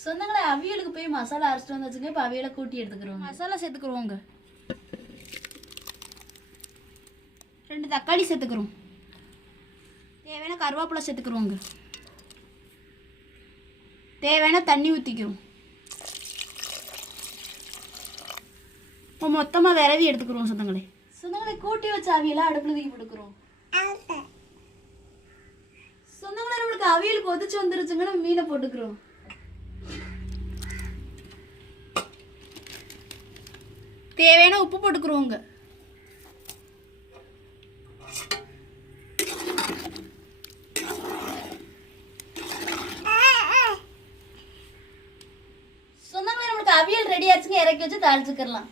சொந்தங்களே அவியலுக்கு போய் மசாலா அரைச்சிட்டு வந்து வச்சுங்க. இப்போ அவியலை கூட்டி எடுத்துக்கிறோம். மசாலா சேர்த்துக்கிறோங்க. 2 தக்காளி சேர்த்துக்கிறோம். தேவையான கருவேப்பிலை சேர்த்துக்கிறோங்க. தேவையான தண்ணி ஊற்றிக்கிறோம். இப்போ மொத்தமாக விரவி எடுத்துக்கிறோம். சொந்தங்களே கூட்டி வச்ச அவியெல்லாம் அடுப்பில் தூக்கி போட்டுக்கிறோம். சொந்தங்களே நம்மளுக்கு அவியல் கொதிச்சு வந்துருச்சுங்க. நம்ம மீனை போட்டுக்கிறோம். தேவையான உப்பு போட்டுக்கிறோங்க. சொந்தங்களே நம்மளுக்கு அவியல் ரெடி ஆச்சுங்க. இறக்கி வச்சு தாளிச்சுக்கலாம்.